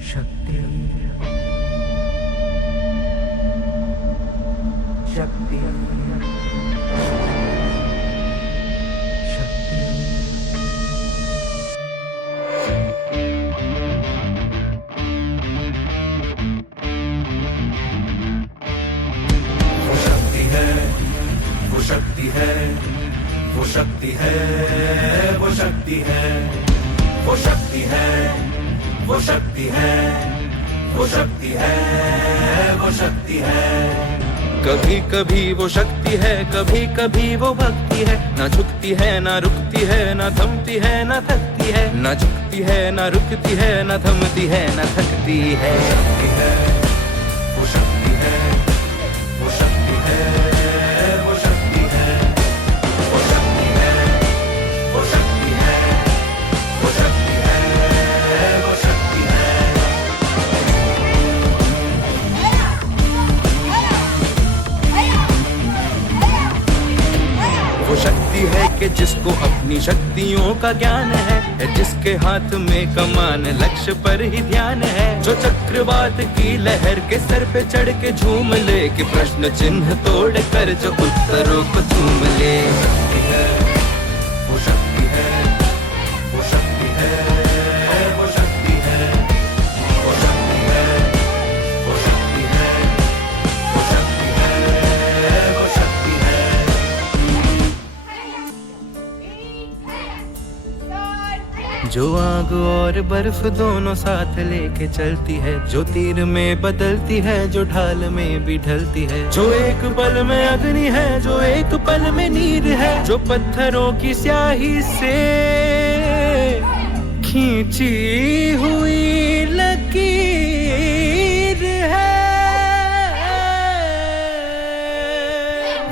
शक्ति शक्ति शक्ति वो शक्ति है, वो शक्ति है, वो शक्ति है, वो शक्ति है, वो शक्ति है, वो शक्ति है, वो शक्ति है, वो शक्ति है। कभी कभी वो शक्ति है, कभी कभी वो भक्ति है। ना झुकती है ना रुकती है, ना थमती है ना थकती है। ना झुकती है ना रुकती है, ना थमती है ना थकती है। शक्ति है, वो शक्ति है, वो शक्ति है, वो शक्ति है, वो शक्ति है, वो शक्ति है, वो शक्ति है, वो शक्ति है। वो शक्ति है कि जिसको अपनी शक्तियों का ज्ञान है, जिसके हाथ में कमान लक्ष्य पर ही ध्यान है। जो चक्रवात की लहर के सर पे चढ़ के झूम ले, कि प्रश्न चिन्ह तोड़ कर जो उत्तरों को चूम ले। शक्ति है, वो शक्ति है, वो शक्ति है, वो शक्ति है, वो शक्ति है, वो शक्ति है, वो शक्ति है, वो शक्ति है। जो आग और बर्फ दोनों साथ लेके चलती है, जो तीर में बदलती है, जो ढाल में भी ढलती है। जो एक पल में अग्नि है, जो एक पल में नीर है। जो पत्थरों की स्याही से खींची हुई लकीर है।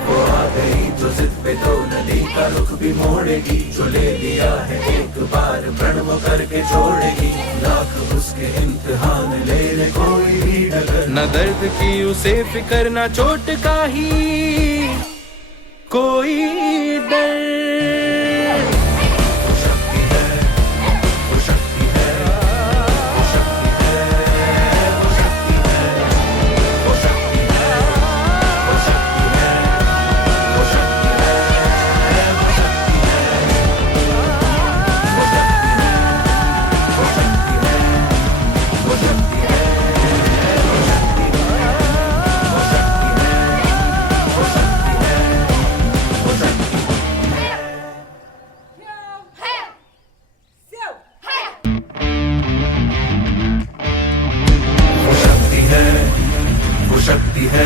वो आ गई जो जिद पे तो नदी का रुख भी मोड़ेगी। जो ले लिया है एक बार प्रण वो करके छोड़ेगी। लाख उसके इम्तिहान ले ले कोई भी डगर। न दर्द की उसे फिकर, न चोट का ही कोई डर। वो शक्ति है, वो शक्ति है, वो शक्ति है, वो शक्ति है, वो शक्ति है, वो शक्ति है, वो शक्ति है, वो शक्ति है, वो शक्ति है, वो शक्ति है, वो शक्ति है, वो शक्ति है, वो शक्ति है, वो शक्ति है, वो शक्ति है। वो शक्ति है,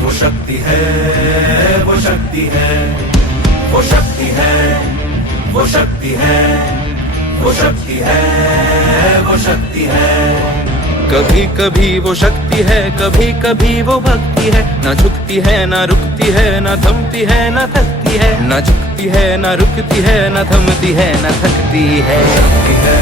वो शक्ति है, वो शक्ति है, वो शक्ति है, वो शक्ति है, वो शक्ति है, वो शक्ति है, वो शक्ति है। कभी कभी वो शक्ति है, कभी कभी वो भक्ति है। ना झुकती है ना रुकती है, ना थमती है ना थकती है। ना झुकती है ना रुकती है, ना थमती है ना थकती है। शक्ति है,